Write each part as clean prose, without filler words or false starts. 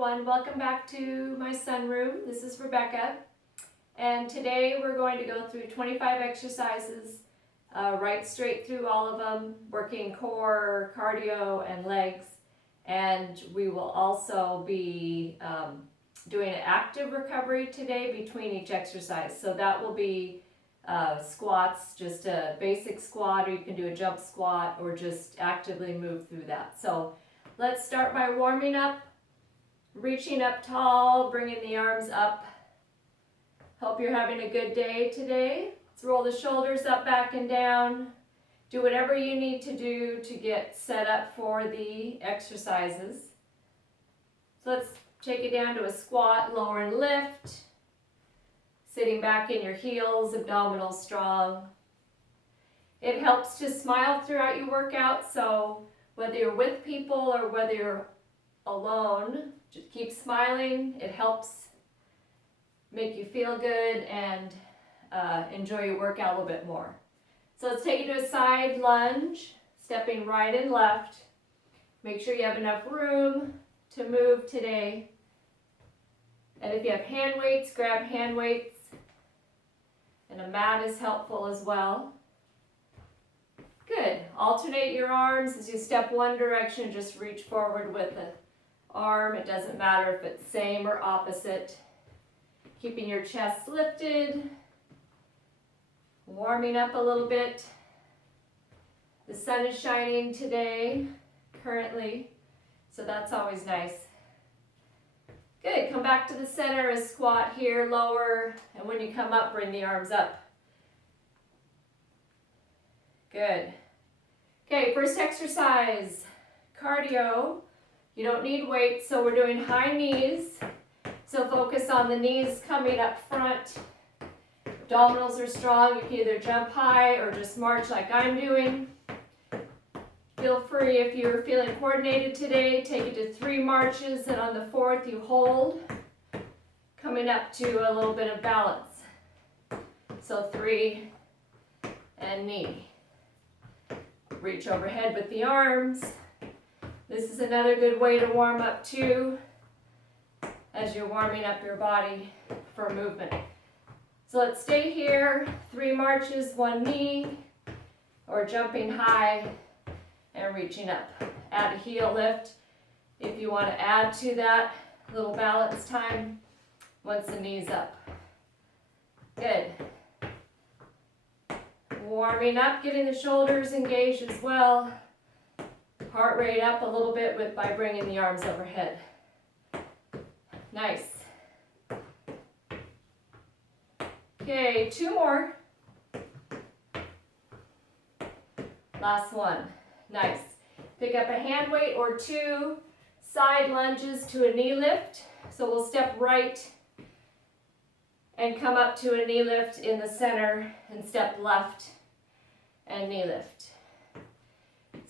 everyone, welcome back to my sunroom. This is Rebecca, and today we're going to go through 25 exercises, right straight through all of them, working core, cardio, and legs. And we will also be doing an active recovery today between each exercise. So that will be squats, just a basic squat, or you can do a jump squat, or just actively move through that. So let's start by warming up, reaching up tall, bringing the arms up. Hope you're having a good day today. Let's roll the shoulders up, back, and down. Do whatever you need to do to get set up for the exercises. So let's take it down to a squat, lower and lift. Sitting back in your heels, abdominals strong. It helps to smile throughout your workout, so whether you're with people or whether you're alone, just keep smiling. It helps make you feel good and enjoy your workout a little bit more. So let's take it to a side lunge, stepping right and left. Make sure you have enough room to move today. And if you have hand weights, grab hand weights. And a mat is helpful as well. Good. Alternate your arms as you step one direction. Just reach forward with the arm. It doesn't matter if it's same or opposite. Keeping your chest lifted. Warming up a little bit. The sun is shining today, currently, so that's always nice. Good. Come back to the center, a squat here, lower, and when you come up, bring the arms up. Good. Okay, first exercise, cardio. You don't need weights, so we're doing high knees. So focus on the knees coming up front. Abdominals are strong. You can either jump high or just march like I'm doing. Feel free, if you're feeling coordinated today, take it to 3 marches, and on the 4th you hold, coming up to a little bit of balance. So 3 and knee. Reach overhead with the arms. This is another good way to warm up too, as you're warming up your body for movement. So let's stay here, 3 marches, 1 knee, or jumping high and reaching up. Add a heel lift if you want to add to that little balance time once the knee's up. Good. Warming up, getting the shoulders engaged as well. Heart rate up a little bit by bringing the arms overhead. Nice. Okay, 2 more. Last one. Nice. Pick up a hand weight or 2 side lunges to a knee lift. So we'll step right and come up to a knee lift in the center and step left and knee lift.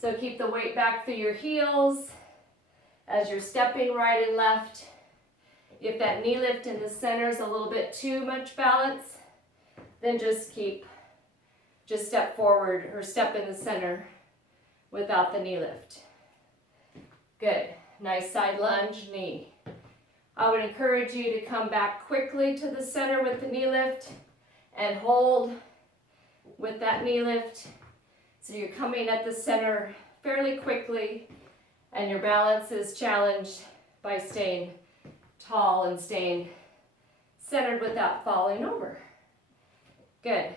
So keep the weight back through your heels as you're stepping right and left. If that knee lift in the center is a little bit too much balance, then just step forward or step in the center without the knee lift. Good. Nice side lunge, knee. I would encourage you to come back quickly to the center with the knee lift and hold with that knee lift. So you're coming at the center fairly quickly, and your balance is challenged by staying tall and staying centered without falling over. Good.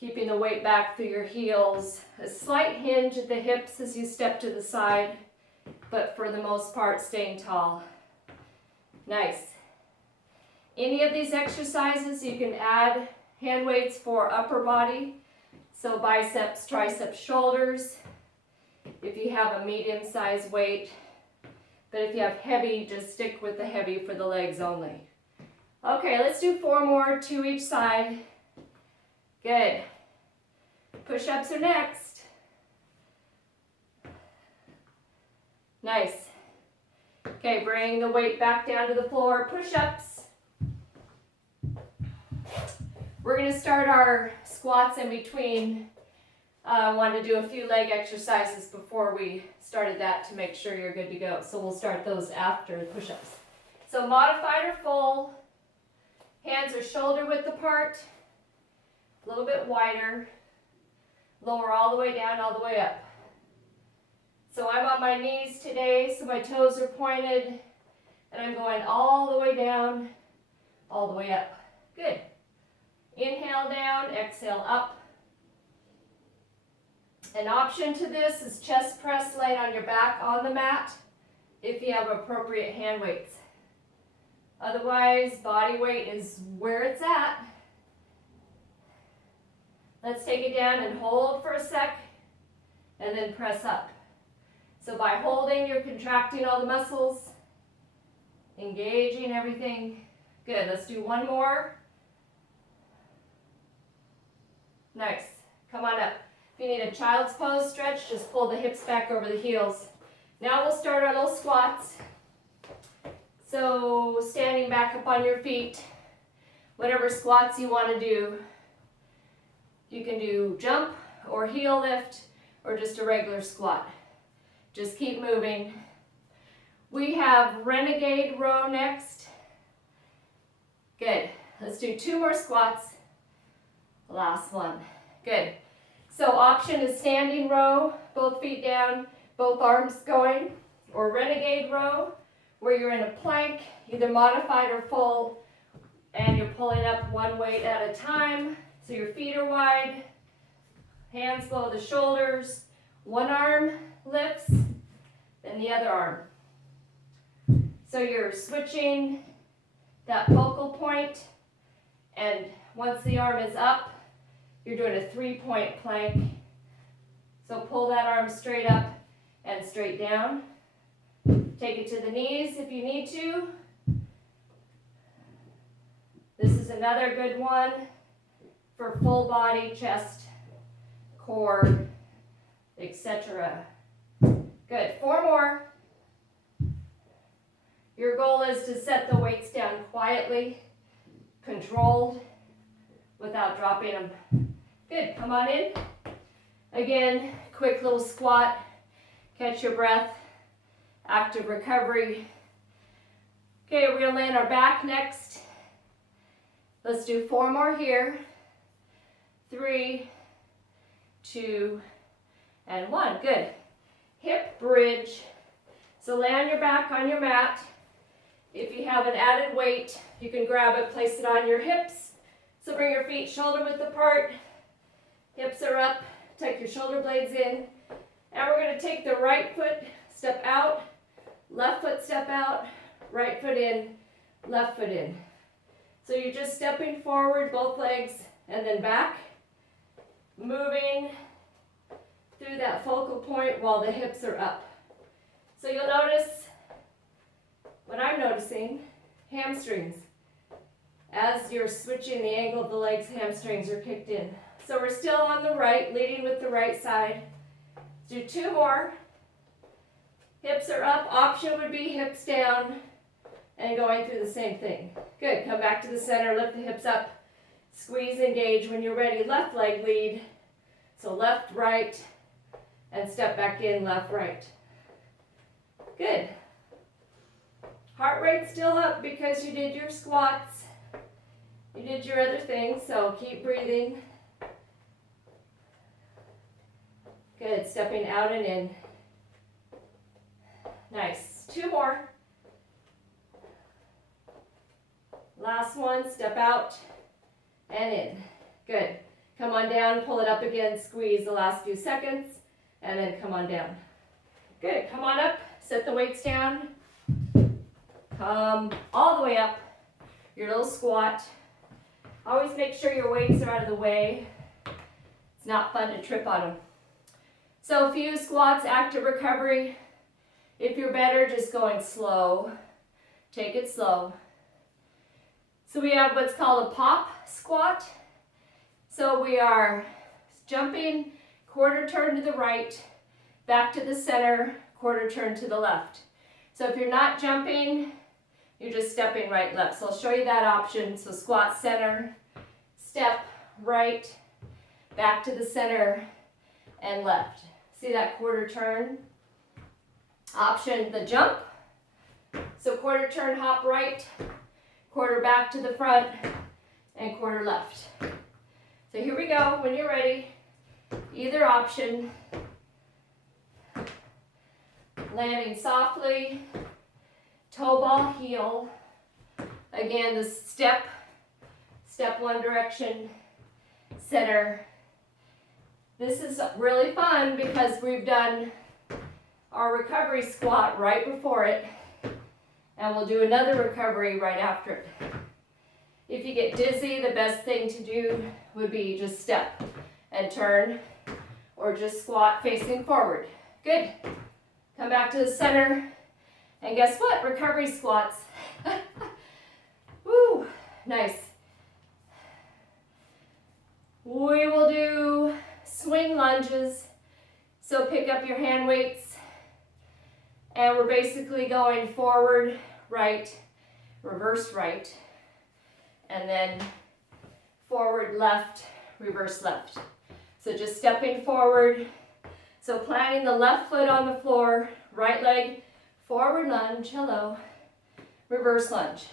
Keeping the weight back through your heels. A slight hinge at the hips as you step to the side, but for the most part, staying tall. Nice. Any of these exercises, you can add hand weights for upper body. So biceps, triceps, shoulders. If you have a medium-sized weight. But if you have heavy, just stick with the heavy for the legs only. Okay, let's do 4 more, 2 each side. Good. Push-ups are next. Nice. Okay, bring the weight back down to the floor. Push-ups. We're going to start our squats in between I wanted to do a few leg exercises before we started that to make sure you're good to go. So we'll start those after the push-ups. So modified or full, hands are shoulder width apart, a little bit wider, lower all the way down, all the way up. So I'm on my knees today, so my toes are pointed, and I'm going all the way down, all the way up. Good. Inhale down, exhale up. An option to this is chest press laying on your back on the mat if you have appropriate hand weights. Otherwise, body weight is where it's at. Let's take it down and hold for a sec, and then press up. So by holding, you're contracting all the muscles, engaging everything. Good, let's do one more. Nice, come on up. If you need a child's pose stretch, just pull the hips back over the heels. Now we'll start our little squats. So standing back up on your feet, whatever squats you want to do. You can do jump or heel lift or just a regular squat. Just keep moving. We have renegade row next. Good. Let's do 2 more squats. Last one. Good. So option is standing row, both feet down, both arms going, or renegade row, where you're in a plank, either modified or full, and you're pulling up one weight at a time. So your feet are wide, hands below the shoulders, one arm lifts, then the other arm. So you're switching that focal point, and once the arm is up, you're doing a 3-point plank. So pull that arm straight up and straight down. Take it to the knees if you need to. This is another good one for full body, chest, core, etc. Good, 4 more. Your goal is to set the weights down quietly, controlled, without dropping them. Good, come on in. Again, quick little squat, catch your breath, active recovery. Okay, we're gonna lay on our back next. Let's do 4 more here. 3, 2, and 1. Good. Hip bridge. So lay on your back on your mat. If you have an added weight, you can grab it, place it on your hips. So bring your feet shoulder width apart. Hips are up. Tuck your shoulder blades in. And we're going to take the right foot, step out, left foot step out, right foot in, left foot in. So you're just stepping forward, both legs, and then back, moving through that focal point while the hips are up. So you'll notice, what I'm noticing, hamstrings. As you're switching the angle of the legs, hamstrings are kicked in. So we're still on the right, leading with the right side. Do 2 more. Hips are up. Option would be hips down and going through the same thing. Good. Come back to the center. Lift the hips up. Squeeze, engage. When you're ready, left leg lead. So left, right, and step back in, left, right. Good. Heart rate still up because you did your squats. You did your other things, so keep breathing. Good. Stepping out and in. Nice. 2 more. Last one. Step out and in. Good. Come on down, pull it up again, squeeze the last few seconds, and then come on down. Good. Come on up, set the weights down. Come all the way up. Your little squat. Always make sure your weights are out of the way. It's not fun to trip on them. So a few squats, active recovery. If you're better, just going slow. Take it slow. So we have what's called a pop squat. So we are jumping, quarter turn to the right, back to the center, quarter turn to the left. So if you're not jumping, you're just stepping right, left. So I'll show you that option. So squat center, step right, back to the center, and left. See that quarter turn? Option the jump. So quarter turn, hop right, quarter back to the front, and quarter left. So here we go. When you're ready, either option. Landing softly, toe ball heel. Again, the step one direction, center. This is really fun because we've done our recovery squat right before it, and we'll do another recovery right after it. If you get dizzy, the best thing to do would be just step and turn, or just squat facing forward. Good. Come back to the center, and guess what? Recovery squats. Woo, nice. We will do swing lunges. So pick up your hand weights, and we're basically going forward, right, reverse right, and then forward left, reverse left. So just stepping forward. So planting the left foot on the floor, right leg, forward lunge, hello, reverse lunge.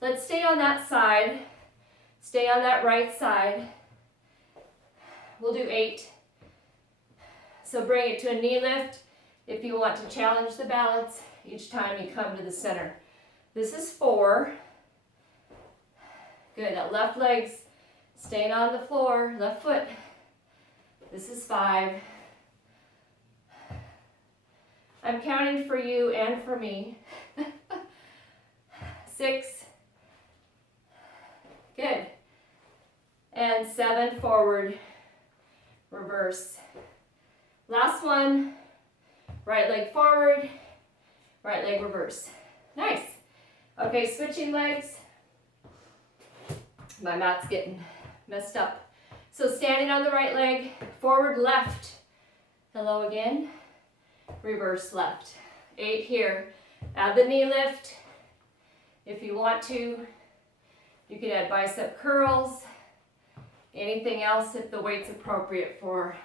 Let's stay on that side, stay on that right side. We'll do 8. So bring it to a knee lift if you want to challenge the balance each time you come to the center. This is 4. Good, that left leg's staying on the floor, left foot. This is 5. I'm counting for you and for me. 6. Good. And 7, forward, reverse. Last one, right leg forward, right leg reverse. Nice. Okay, switching legs. My mat's getting messed up. So standing on the right leg, forward left. Hello again. Reverse left. 8 here. Add the knee lift. If you want to, you could add bicep curls. Anything else if the weight's appropriate for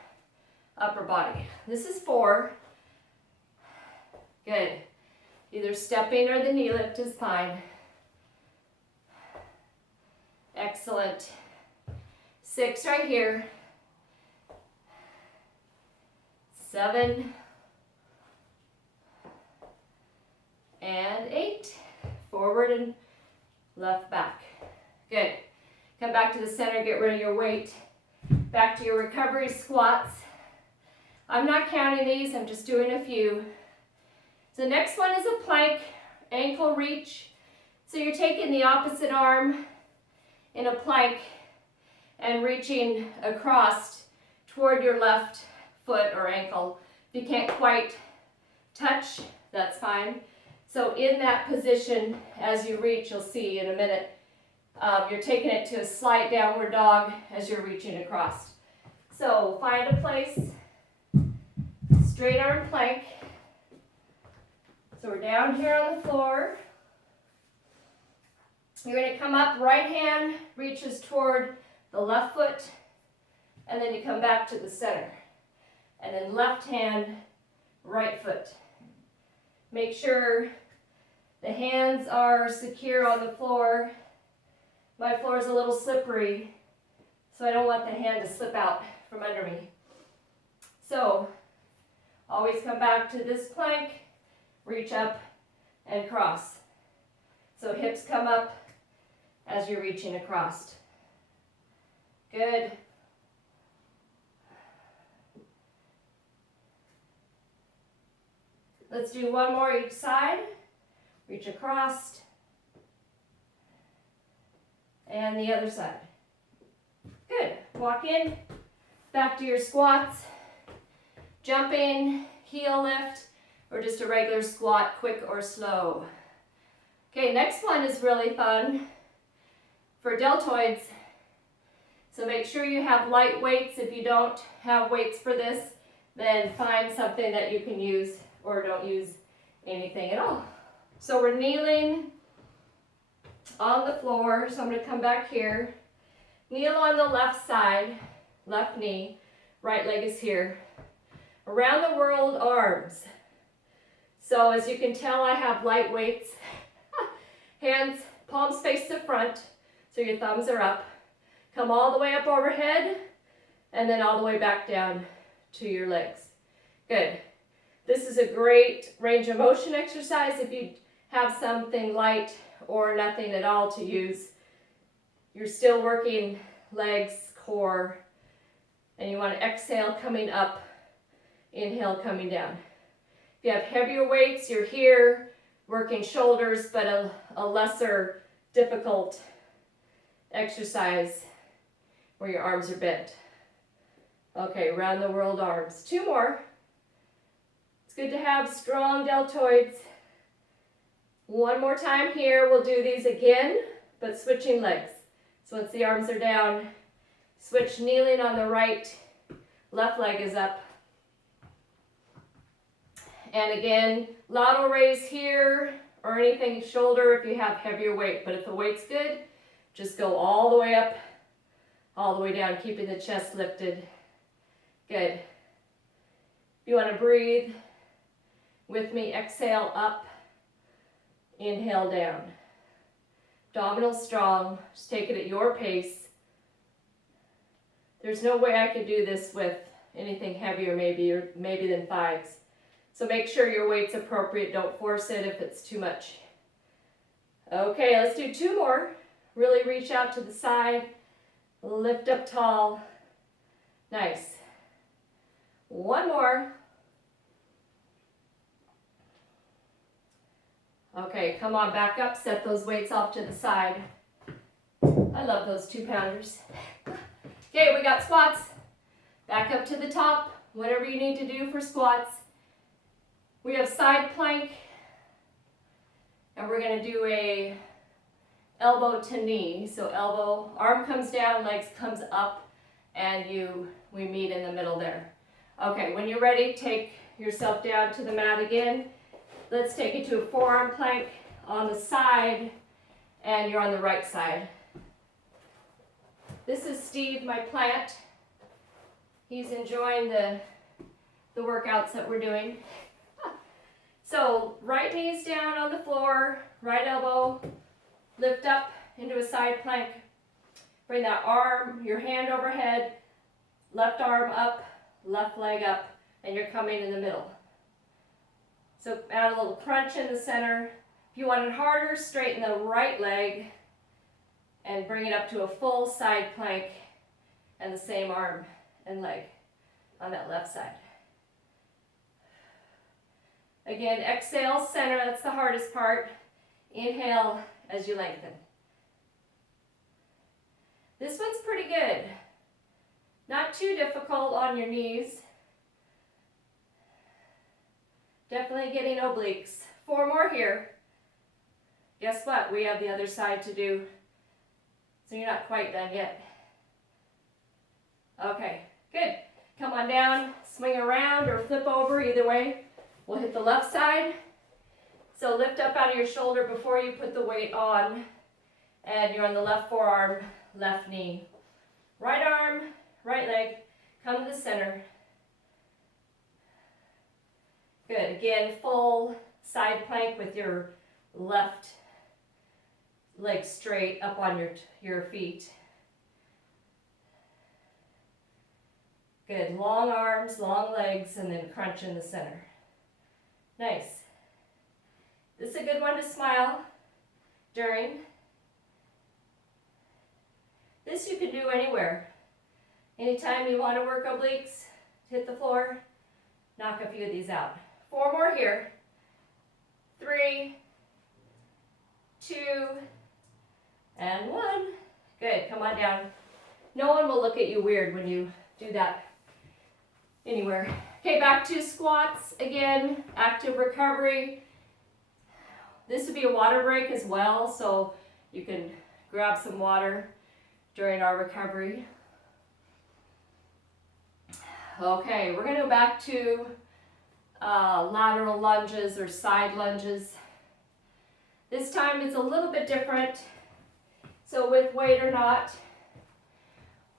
upper body. This is 4. Good. Either stepping or the knee lift is fine. Excellent. 6 right here. 7. And 8. Forward and left back. Good. Come back to the center, get rid of your weight. Back to your recovery squats. I'm not counting these, I'm just doing a few. So next one is a plank, ankle reach. So you're taking the opposite arm in a plank and reaching across toward your left foot or ankle. If you can't quite touch, that's fine. So in that position, as you reach, you'll see in a minute, you're taking it to a slight downward dog as you're reaching across. So find a place, straight arm plank. So we're down here on the floor. You're going to come up, right hand reaches toward the left foot, and then you come back to the center. And then left hand, right foot. Make sure the hands are secure on the floor. My floor is a little slippery, so I don't want the hand to slip out from under me. So, always come back to this plank, reach up and cross. So hips come up as you're reaching across. Good. Let's do one more each side. Reach across. And the other side. Good. Walk in, back to your squats. Jumping, heel lift, or just a regular squat, quick or slow. Okay, next one is really fun for deltoids. So make sure you have light weights. If you don't have weights for this, then find something that you can use or don't use anything at all. So we're kneeling on the floor. So I'm going to come back here. Kneel on the left side, left knee. Right leg is here. Around the world arms. So as you can tell, I have light weights. Hands, palms face the front, so your thumbs are up. Come all the way up overhead, and then all the way back down to your legs. Good. This is a great range of motion exercise if you have something light or nothing at all to use. You're still working legs, core, and you want to exhale coming up, inhale coming down. If you have heavier weights, you're here working shoulders, but a lesser difficult exercise where your arms are bent. Okay, round the world arms. 2 more. It's good to have strong deltoids. 1 more time here. We'll do these again, but switching legs. So once the arms are down, switch kneeling on the right, left leg is up. And again, lateral raise here or anything shoulder if you have heavier weight. But if the weight's good, just go all the way up, all the way down, keeping the chest lifted. Good. If you want to breathe with me, exhale up, inhale down. Abdominal strong, just take it at your pace. There's no way I could do this with anything heavier maybe than 5s. So make sure your weight's appropriate. Don't force it if it's too much. Okay, let's do 2 more. Really reach out to the side. Lift up tall. Nice. 1 more. Okay, come on back up. Set those weights off to the side. I love those 2-pounders. Okay, we got squats. Back up to the top. Whatever you need to do for squats. We have side plank, and we're going to do a elbow to knee. So elbow, arm comes down, legs comes up, and we meet in the middle there. Okay, when you're ready, take yourself down to the mat again. Let's take it to a forearm plank on the side, and you're on the right side. This is Steve, my plant. He's enjoying the workouts that we're doing. So right knee's down on the floor, right elbow, lift up into a side plank. Bring that arm, your hand overhead, left arm up, left leg up, and you're coming in the middle. So add a little crunch in the center. If you want it harder, straighten the right leg and bring it up to a full side plank and the same arm and leg on that left side. Again, exhale, center, that's the hardest part. Inhale as you lengthen. This one's pretty good. Not too difficult on your knees. Definitely getting obliques. 4 more here. Guess what? We have the other side to do. So you're not quite done yet. Okay, good. Come on down, swing around or flip over, either way. We'll hit the left side. So lift up out of your shoulder before you put the weight on. And you're on the left forearm, left knee. Right arm, right leg, come to the center. Good. Again, full side plank with your left leg straight up on your feet. Good. Long arms, long legs, and then crunch in the center. Nice. This is a good one to smile during. This you can do anywhere. Anytime you want to work obliques, hit the floor, knock a few of these out. 4 more here. 3, 2, and 1. Good, come on down. No one will look at you weird when you do that anywhere. Okay, back to squats again, active recovery. This would be a water break as well, so you can grab some water during our recovery. Okay, we're going to go back to lateral lunges or side lunges. This time it's a little bit different. So with weight or not,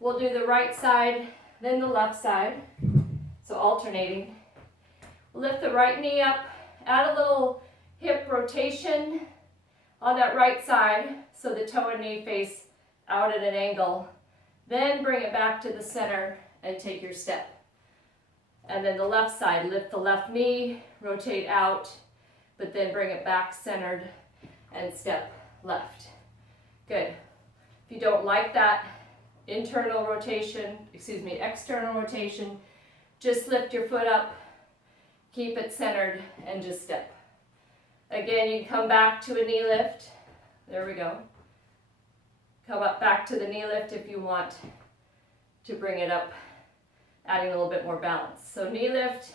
we'll do the right side then the left side. So alternating. Lift the right knee up, add a little hip rotation on that right side so the toe and knee face out at an angle. Then bring it back to the center and take your step. And then the left side, lift the left knee, rotate out, but then bring it back centered and step left. Good. If you don't like that external rotation, just lift your foot up, keep it centered, and just step. Again, you can come back to a knee lift. There we go. Come up back to the knee lift if you want to bring it up, adding a little bit more balance. So knee lift,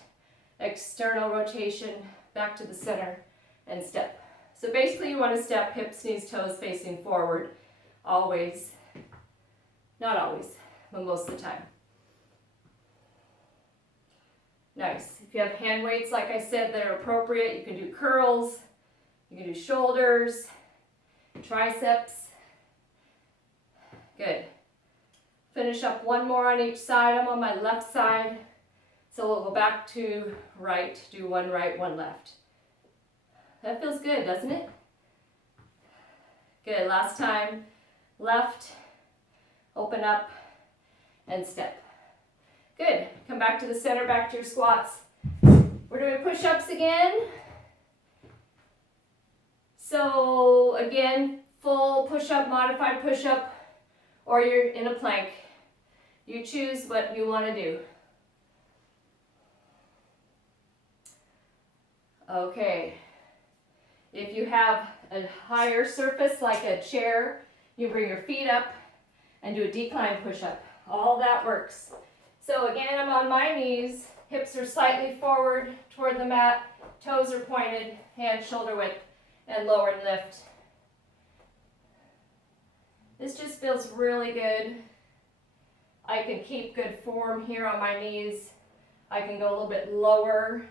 external rotation, back to the center, and step. So basically you want to step hips, knees, toes facing forward, always. Not always, but most of the time. Nice. If you have hand weights, like I said, that are appropriate, you can do curls, you can do shoulders, triceps. Good. Finish up one more on each side. I'm on my left side, so we'll go back to right, do one right, one left. That feels good, doesn't it? Good. Last time, left, open up, and step. Good. Come back to the center, back to your squats. We're doing push-ups again. So again, full push-up, modified push-up, or you're in a plank. You choose what you want to do. Okay. If you have a higher surface like a chair, you bring your feet up and do a decline push-up. All that works. So again, I'm on my knees, hips are slightly forward toward the mat, toes are pointed, hands shoulder width, and lower and lift. This just feels really good. I can keep good form here on my knees. I can go a little bit lower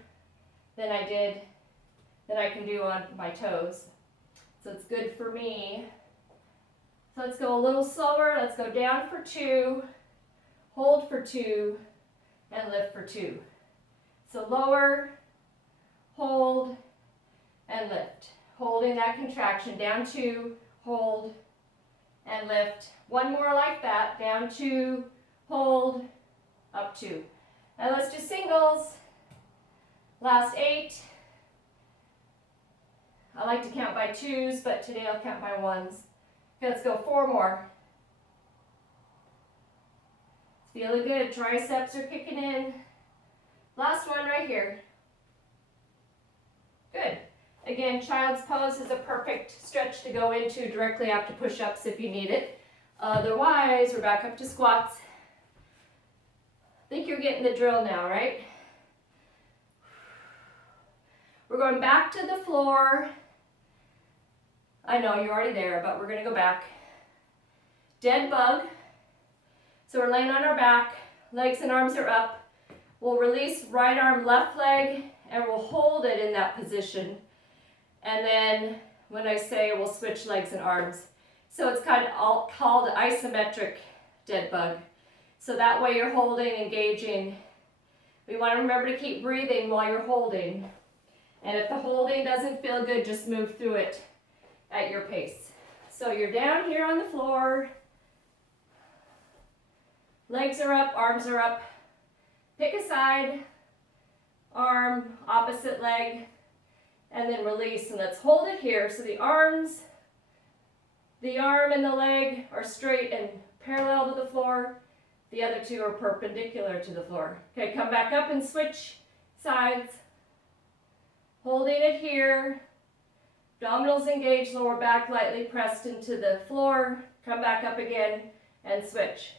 than I can do on my toes. So it's good for me. So let's go a little slower. Let's go down for 2, hold for 2, and lift for 2. So lower, hold, and lift. Holding that contraction, down 2, hold, and lift. One more like that, down 2, hold, up 2. And let's do singles. Last 8. I like to count by 2s, but today I'll count by 1s. Okay, let's go 4 more. It's feeling good. Triceps are kicking in. Last one right here. Good. Again, child's pose is a perfect stretch to go into directly after push-ups if you need it. Otherwise, we're back up to squats. I think you're getting the drill now, right? We're going back to the floor. I know you're already there, but we're going to go back. Dead bug. So we're laying on our back, legs and arms are up. We'll release right arm, left leg, and we'll hold it in that position. And then when I say we'll switch legs and arms. So it's kind of all called isometric dead bug. So that way you're holding, engaging. We want to remember to keep breathing while you're holding. And if the holding doesn't feel good, just move through it at your pace. So you're down here on the floor. Legs are up, arms are up. Pick a side, arm, opposite leg, and then release. And let's hold it here. So the arm and the leg are straight and parallel to the floor. The other two are perpendicular to the floor. Okay, come back up and switch sides. Holding it here. Abdominals engaged, lower back lightly pressed into the floor. Come back up again and switch.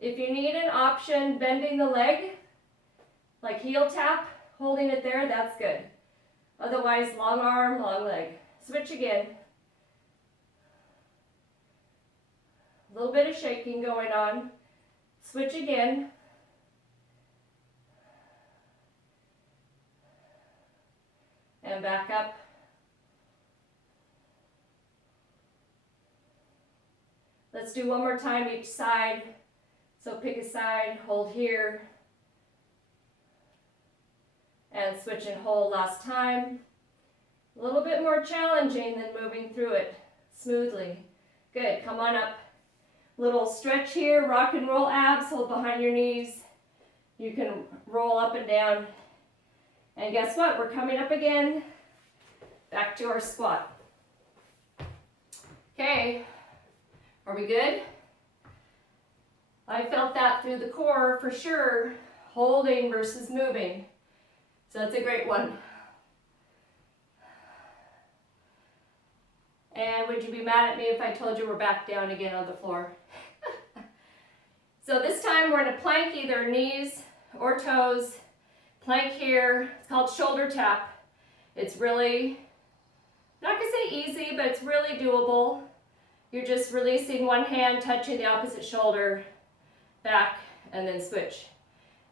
If you need an option, bending the leg, like heel tap, holding it there, that's good. Otherwise, long arm, long leg. Switch again. A little bit of shaking going on. Switch again. And back up. Let's do one more time each side. So pick a side, hold here, and switch and hold last time. A little bit more challenging than moving through it smoothly. Good, come on up. Little stretch here, rock and roll abs, hold behind your knees. You can roll up and down. And guess what? We're coming up again. Back to our squat. Okay, are we good? I felt that through the core for sure, holding versus moving. So that's a great one. And would you be mad at me if I told you we're back down again on the floor? So this time we're in a plank, either knees or toes. Plank here, it's called shoulder tap. It's really, I'm not gonna say easy, but it's really doable. You're just releasing one hand, touching the opposite shoulder, back, and then switch.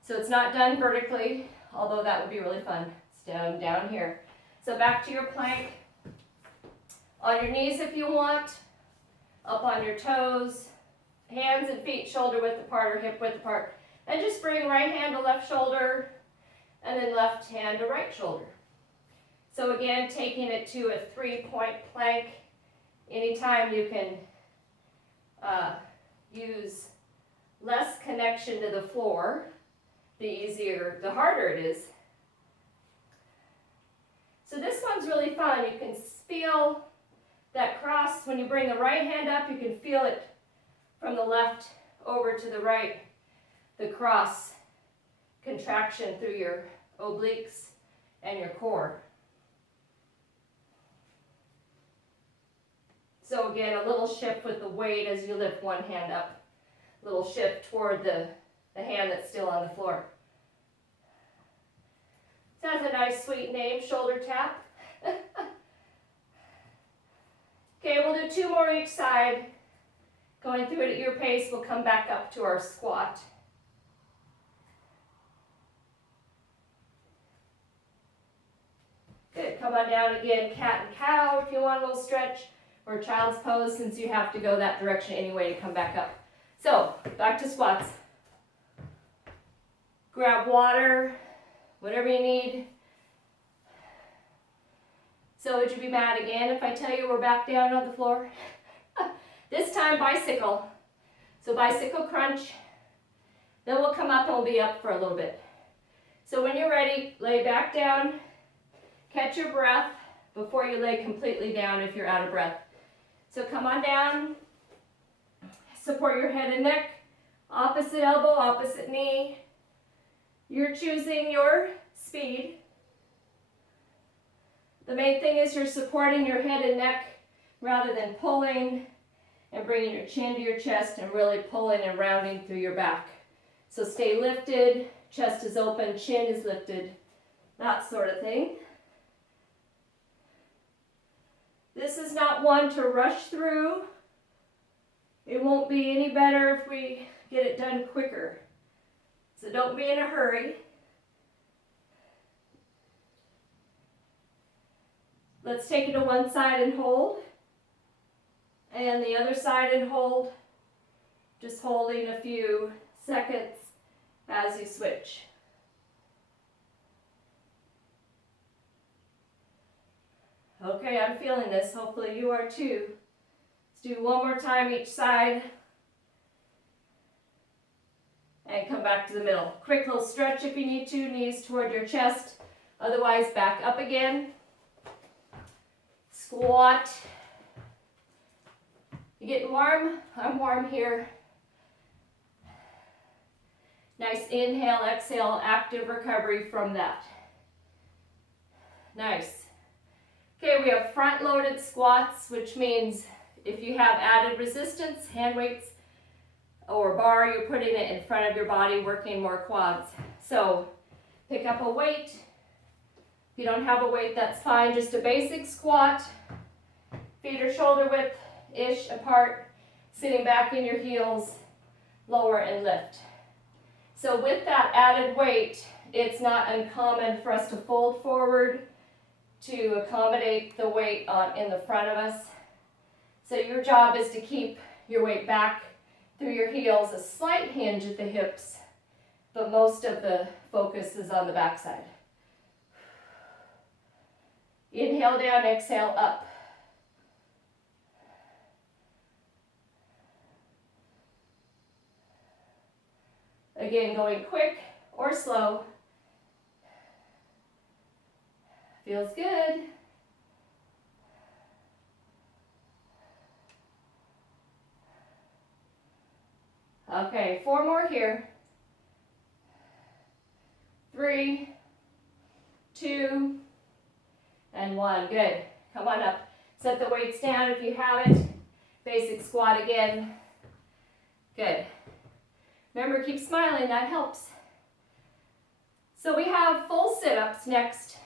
So it's not done vertically, although that would be really fun. It's down here. So back to your plank. On your knees if you want, up on your toes, hands and feet shoulder width apart or hip width apart. And just bring right hand to left shoulder, and then left hand to right shoulder. So again, taking it to a 3-point plank. Anytime you can use less connection to the floor, the harder it is. So this one's really fun. You can feel that cross. When you bring the right hand up, you can feel it from the left over to the right, the cross contraction through your obliques and your core. So again, a little shift with the weight as you lift one hand up. A little shift toward the hand that's still on the floor. So that's a nice sweet name, shoulder tap. Okay, we'll do 2 more each side. Going through it at your pace, we'll come back up to our squat. Good, come on down again, cat and cow if you want a little stretch, or child's pose since you have to go that direction anyway to come back up. So, back to squats. Grab water, whatever you need. So would you be mad again if I tell you we're back down on the floor? This time bicycle. So bicycle crunch. Then we'll come up and we'll be up for a little bit. So when you're ready, lay back down. Catch your breath before you lay completely down if you're out of breath. So come on down. Support your head and neck. Opposite elbow, opposite knee. You're choosing your speed. The main thing is you're supporting your head and neck rather than pulling and bringing your chin to your chest and really pulling and rounding through your back. So stay lifted, chest is open, chin is lifted, that sort of thing. This is not one to rush through. It won't be any better if we get it done quicker. So don't be in a hurry. Let's take it to one side and hold. And the other side and hold. Just holding a few seconds as you switch. Okay, I'm feeling this. Hopefully you are too. Let's do one more time each side. And come back to the middle. Quick little stretch if you need to, knees toward your chest. Otherwise, back up again. Squat. You getting warm? I'm warm here. Nice inhale, exhale, active recovery from that. Nice. Okay, we have front-loaded squats, which means if you have added resistance, hand weights, or bar, you're putting it in front of your body, working more quads. So pick up a weight. If you don't have a weight, that's fine. Just a basic squat. Feet are shoulder width-ish apart, sitting back in your heels, lower and lift. So with that added weight, it's not uncommon for us to fold forward to accommodate the weight in the front of us. So your job is to keep your weight back through your heels, a slight hinge at the hips, but most of the focus is on the backside. Inhale down, exhale up. Again, going quick or slow. Feels good. Okay, 4 more here. 3, 2, and 1. Good. Come on up. Set the weights down if you have it. Basic squat again. Good. Remember, keep smiling. That helps. So we have full sit-ups next.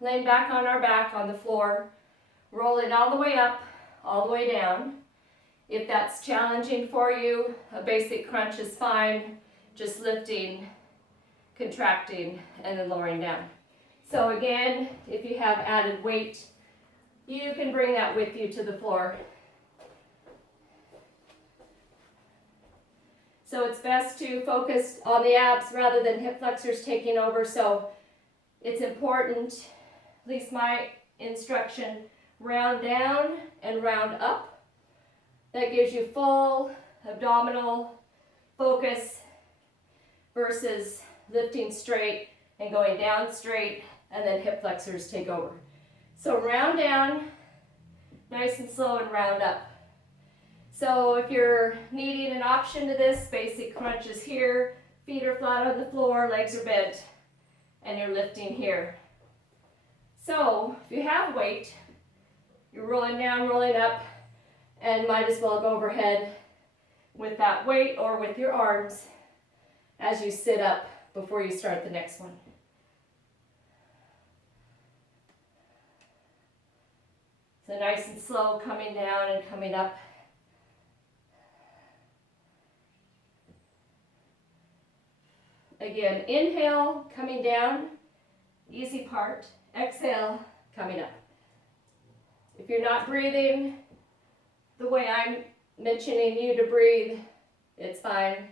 Laying back on our back on the floor. Roll it all the way up, all the way down. If that's challenging for you, a basic crunch is fine. Just lifting, contracting, and then lowering down. So again, if you have added weight, you can bring that with you to the floor. So it's best to focus on the abs rather than hip flexors taking over. So it's important, at least my instruction, round down and round up. That gives you full abdominal focus versus lifting straight and going down straight and then hip flexors take over. So round down, nice and slow, and round up. So if you're needing an option to this, basic crunch is here, feet are flat on the floor, legs are bent, and you're lifting here. So if you have weight, you're rolling down, rolling up, and might as well go overhead with that weight or with your arms as you sit up before you start the next one. So nice and slow, coming down and coming up. Again, inhale, coming down, easy part. Exhale, coming up. If you're not breathing the way I'm mentioning you to breathe, it's fine.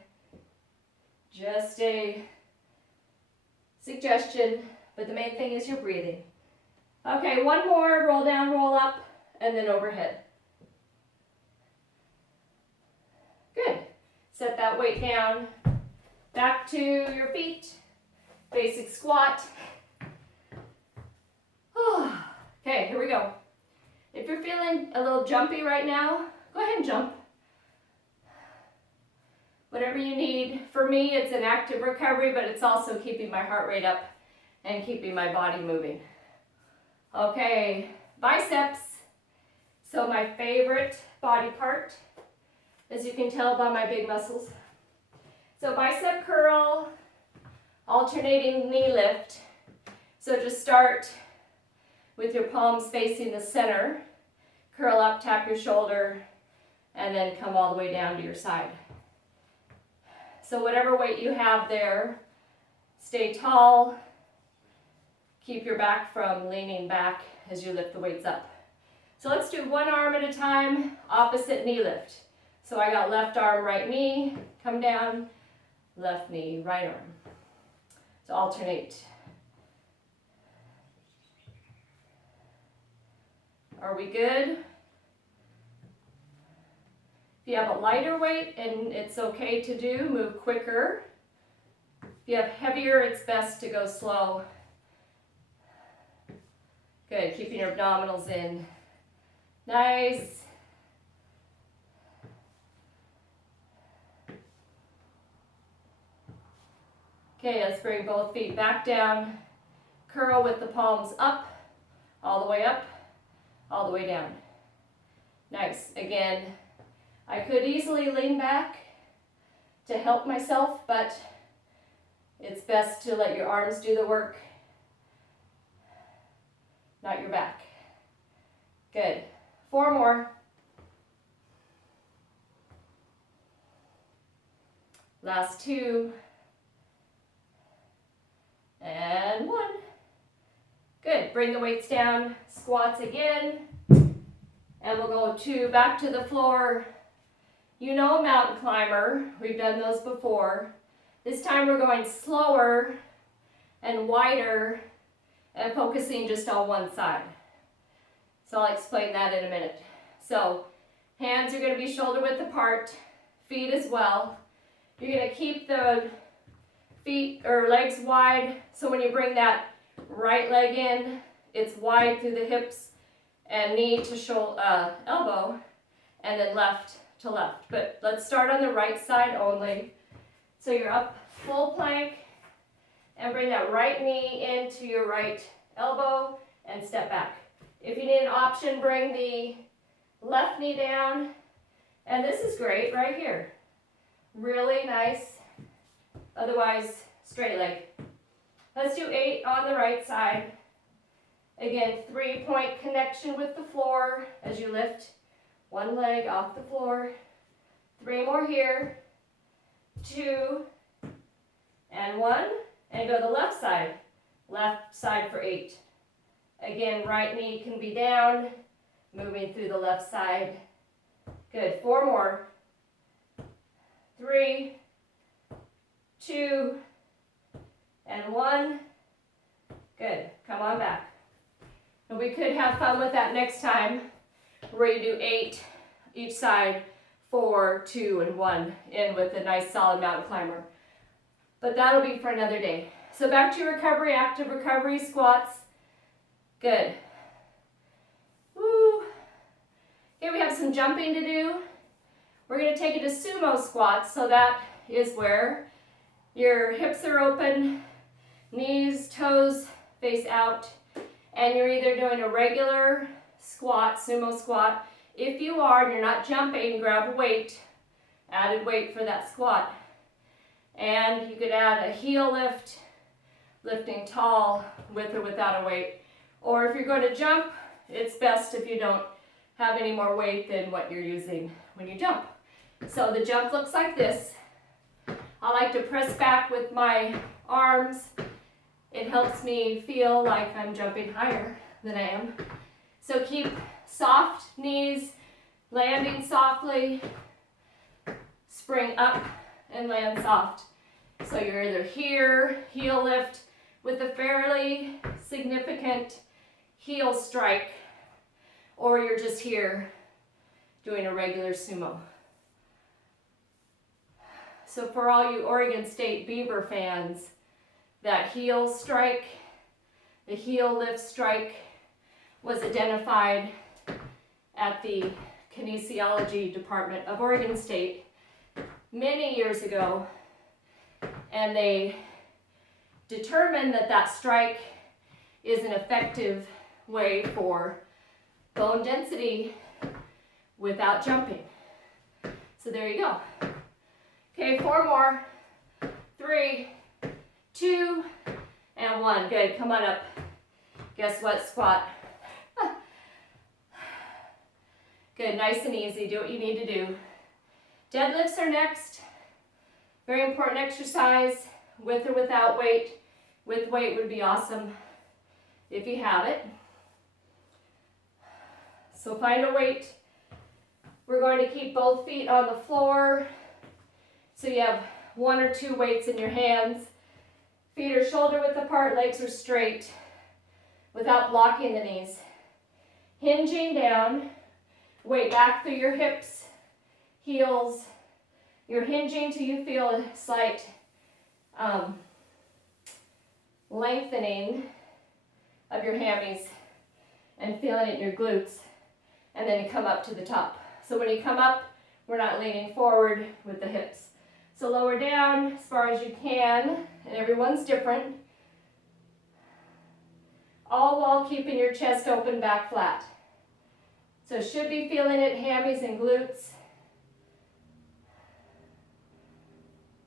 Just a suggestion, but the main thing is you're breathing. Okay, 1 more, roll down, roll up, and then overhead. Good. Set that weight down. Back to your feet. Basic squat. Okay, here we go. If you're feeling a little jumpy right now, go ahead and jump. Whatever you need. For me, it's an active recovery, but it's also keeping my heart rate up and keeping my body moving. Okay, biceps. So my favorite body part, as you can tell by my big muscles. So bicep curl, alternating knee lift. So just start with your palms facing the center. Curl up, tap your shoulder, and then come all the way down to your side. So whatever weight you have there, stay tall. Keep your back from leaning back as you lift the weights up. So let's do 1 arm at a time, opposite knee lift. So I got left arm, right knee, come down, left knee, right arm. So alternate. Are we good? If you have a lighter weight, and it's okay to do, move quicker. If you have heavier, it's best to go slow. Good, keeping your abdominals in. Nice. Okay, let's bring both feet back down. Curl with the palms up, all the way up, all the way down. Nice. Again, I could easily lean back to help myself, but it's best to let your arms do the work, not your back. Good. 4 more. Last 2. And 1. Good. Bring the weights down. Squats again. And we'll go back to the floor. You know, a mountain climber, we've done those before. This time we're going slower and wider and focusing just on one side. So I'll explain that in a minute. So hands are going to be shoulder width apart, feet as well. You're going to keep the feet or legs wide, so when you bring that right leg in, it's wide through the hips and knee to shoulder, elbow, and then left to left. But let's start on the right side only. So you're up full plank and bring that right knee into your right elbow and step back. If you need an option, bring the left knee down, and this is great right here. Really nice, otherwise straight leg. Let's do 8 on the right side. Again, 3-point connection with the floor as you lift one leg off the floor. 3 more here, 2, and 1, and go to the left side for 8. Again, right knee can be down, moving through the left side. Good, 4 more. 3, 2, and 1. Good, come on back. And we could have fun with that next time, where you do 8 each side, 4, 2, and 1, in with a nice solid mountain climber. But that'll be for another day. So back to your recovery, active recovery squats. Good. Woo. Okay, we have some jumping to do. We're going to take it to sumo squats, so that is where your hips are open, knees, toes face out, and you're either doing a regular squat, sumo squat. If you are and you're not jumping, grab a weight, added weight for that squat. And you could add a heel lift, lifting tall with or without a weight. Or if you're going to jump, it's best if you don't have any more weight than what you're using when you jump. So the jump looks like this. I like to press back with my arms. It helps me feel like I'm jumping higher than I am. So keep soft knees, landing softly, spring up and land soft. So you're either here, heel lift with a fairly significant heel strike, or you're just here doing a regular sumo. So for all you Oregon State Beaver fans, that heel strike, the heel lift strike, was identified at the kinesiology department of Oregon State many years ago, and they determined that that strike is an effective way for bone density without jumping. So there you go. Okay, 4 more. 3, 2, and 1. Good, come on up. Guess what? Squat. Good, nice and easy. Do what you need to do. Deadlifts are next. Very important exercise, with or without weight. With weight would be awesome if you have it. So find a weight. We're going to keep both feet on the floor. So you have 1 or 2 weights in your hands. Feet are shoulder width apart, legs are straight, without blocking the knees. Hinging down, weight back through your hips, heels. You're hinging till you feel a slight lengthening of your hammies and feeling it in your glutes. And then you come up to the top. So when you come up, we're not leaning forward with the hips. So lower down as far as you can, and everyone's different. All while keeping your chest open, back flat. So should be feeling it, hammies and glutes.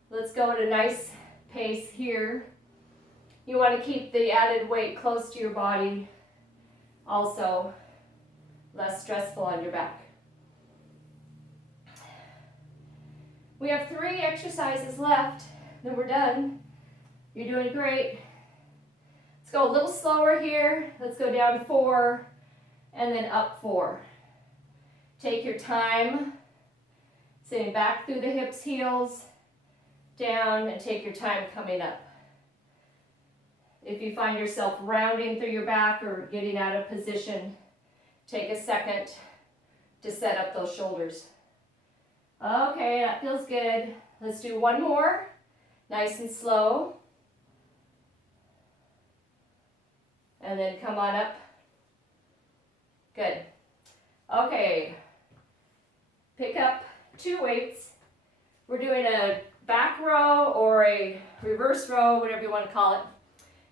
Let's go at a nice pace here. You want to keep the added weight close to your body, also less stressful on your back. We have 3 exercises left, then we're done. You're doing great. Let's go a little slower here. Let's go down 4 and then up 4. Take your time. Sitting back through the hips, heels, down, and take your time coming up. If you find yourself rounding through your back or getting out of position, take a second to set up those shoulders. Okay, that feels good. Let's do one more, nice and slow. And then come on up. Good. Okay, pick up 2 weights. We're doing a back row or a reverse row, whatever you want to call it.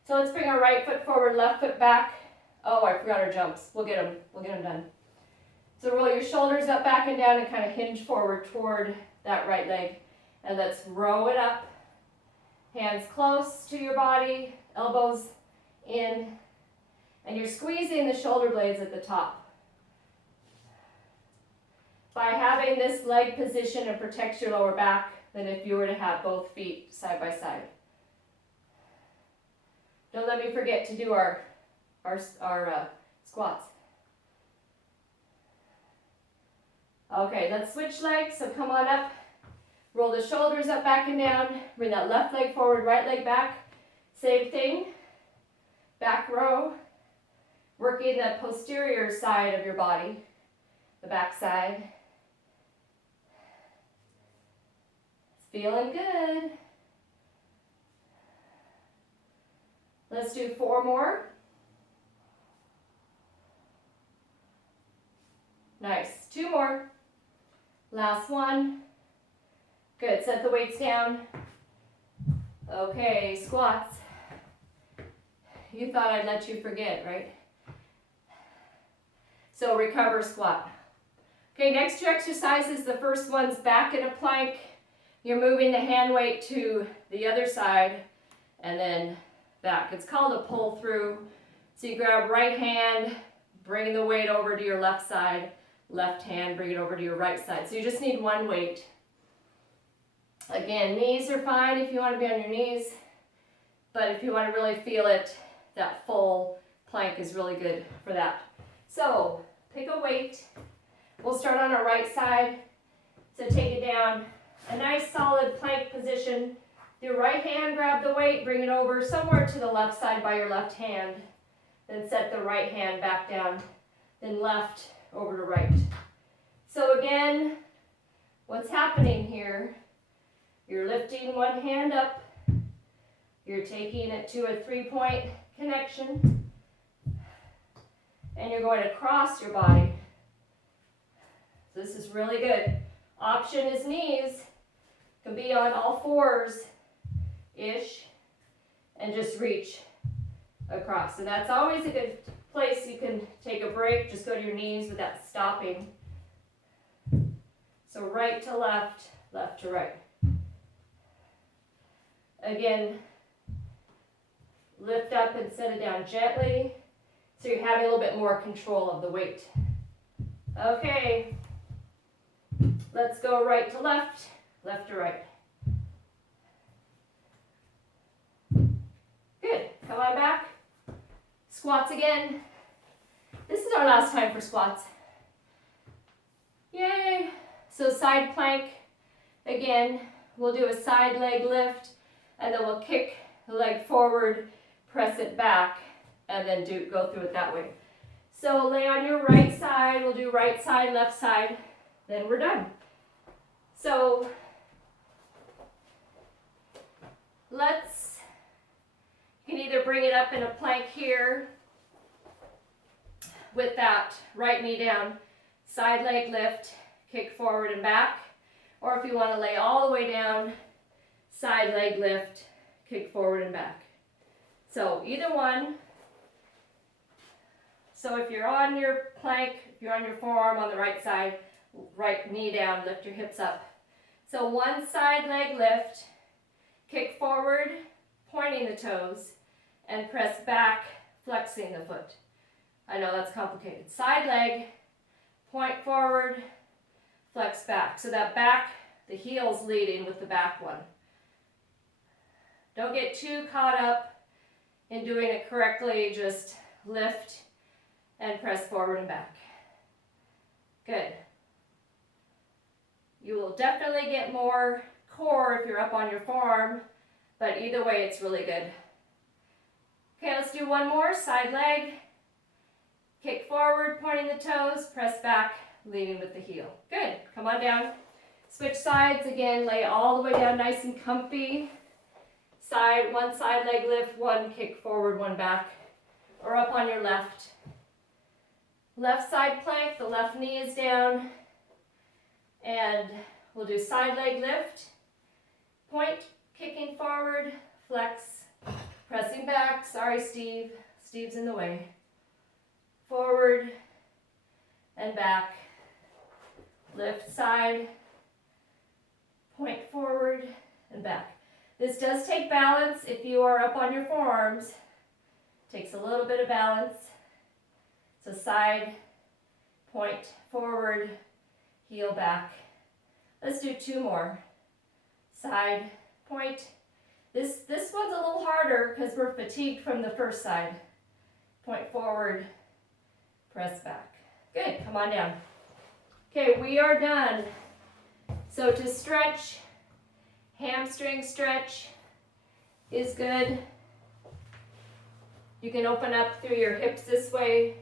So let's bring our right foot forward, left foot back. Oh, I forgot our jumps. We'll get them done. So roll your shoulders up, back and down, and kind of hinge forward toward that right leg. And let's row it up. Hands close to your body, elbows in, and you're squeezing the shoulder blades at the top. By having this leg position, it protects your lower back than if you were to have both feet side by side. Don't let me forget to do our squats. Okay, let's switch legs, so come on up. Roll the shoulders up, back and down. Bring that left leg forward, right leg back. Same thing. Back row. Working the posterior side of your body, the back side. It's feeling good. Let's do 4 more. Nice. 2 more. Last one. Good. Set the weights down. Okay, squats. You thought I'd let you forget, right? So recover squat. Okay, next 2 exercises. The first one's back in a plank. You're moving the hand weight to the other side and then back. It's called a pull through. So you grab right hand, bring the weight over to your left side, left hand, bring it over to your right side. So you just need 1 weight. Again, knees are fine if you want to be on your knees, but if you want to really feel it, that full plank is really good for that. So pick a weight. We'll start on our right side. So take it down, a nice solid plank position. Your right hand, grab the weight, bring it over somewhere to the left side by your left hand. Then set the right hand back down, then left over to right. So again, what's happening here, you're lifting one hand up, you're taking it to a 3-point connection, and you're going across your body. This is really good. Option is knees. Can be on all 4s-ish, and just reach across. And that's always a good place you can take a break. Just go to your knees without stopping. So right to left, left to right. Again, lift up and set it down gently so you're having a little bit more control of the weight. Okay, let's go right to left, left to right. Good, come on back. Squats again. This is our last time for squats. Yay! So side plank, again, we'll do a side leg lift, and then we'll kick the leg forward, press it back, and then go through it that way. So lay on your right side, we'll do right side, left side, then we're done. So you can either bring it up in a plank here with that right knee down, side leg lift, kick forward and back, or if you want to lay all the way down, side leg lift, kick forward and back. So either one. So if you're on your plank, if you're on your forearm on the right side, right knee down, lift your hips up. So one side leg lift, kick forward, pointing the toes, and press back, flexing the foot. I know that's complicated. Side leg, point forward, flex back. So that back, the heel's leading with the back one. Don't get too caught up in doing it correctly. Just lift and press forward and back. Good. You will definitely get more core if you're up on your forearm, but either way it's really good. Okay, let's do one more. Side leg. Kick forward, pointing the toes, press back, leading with the heel. Good, come on down. Switch sides again, lay all the way down nice and comfy. One side leg lift, one kick forward, one back, or up on your left. Left side plank, the left knee is down, and we'll do side leg lift, point, kicking forward, flex, pressing back. Sorry, Steve. Steve's in the way. Forward and back. Lift side, point forward and back. This does take balance if you are up on your forearms. Takes a little bit of balance. So side, point forward, heel back. Let's do two more. Side, point. This one's a little harder because we're fatigued from the first side. Point forward, press back. Good, come on down. Okay, we are done. So to stretch, hamstring stretch is good. You can open up through your hips this way,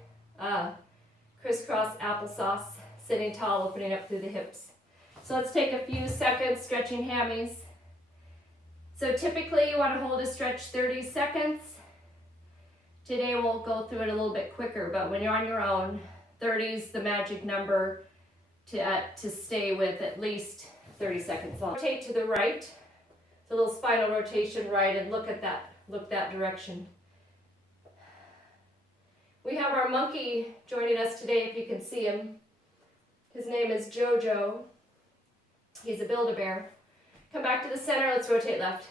crisscross applesauce, sitting tall, opening up through the hips. So let's take a few seconds stretching hammies. So typically you want to hold a stretch 30 seconds. Today we'll go through it a little bit quicker, but when you're on your own, 30 is the magic number to stay with at least 30 seconds long. Rotate to the right, so a little spinal rotation right, and look that direction. We have our monkey joining us today, if you can see him. His name is Jojo. He's a Build-A-Bear. Come back to the center, let's rotate left.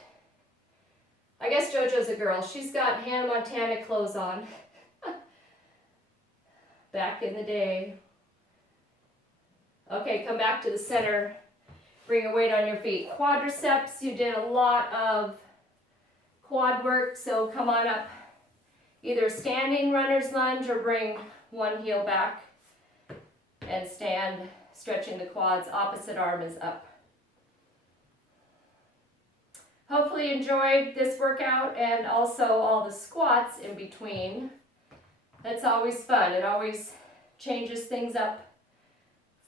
I guess Jojo's a girl. She's got Hannah Montana clothes on. Back in the day. Okay, come back to the center. Bring your weight on your feet. Quadriceps, you did a lot of quad work, so come on up. Either standing runner's lunge or bring one heel back and stand, stretching the quads. Opposite arm is up. Hopefully you enjoyed this workout and also all the squats in between. That's always fun. It always changes things up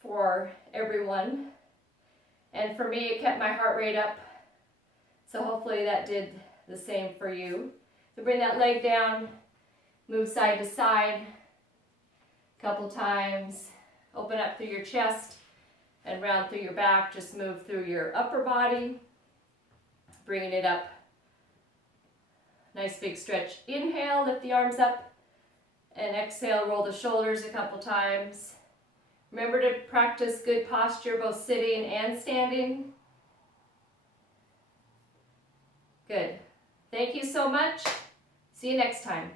for everyone. And for me, it kept my heart rate up. So hopefully that did the same for you. So bring that leg down, move side to side a couple times. Open up through your chest and round through your back. Just move through your upper body. Bringing it up. Nice big stretch. Inhale, lift the arms up. And exhale, roll the shoulders a couple times. Remember to practice good posture, both sitting and standing. Good. Thank you so much. See you next time.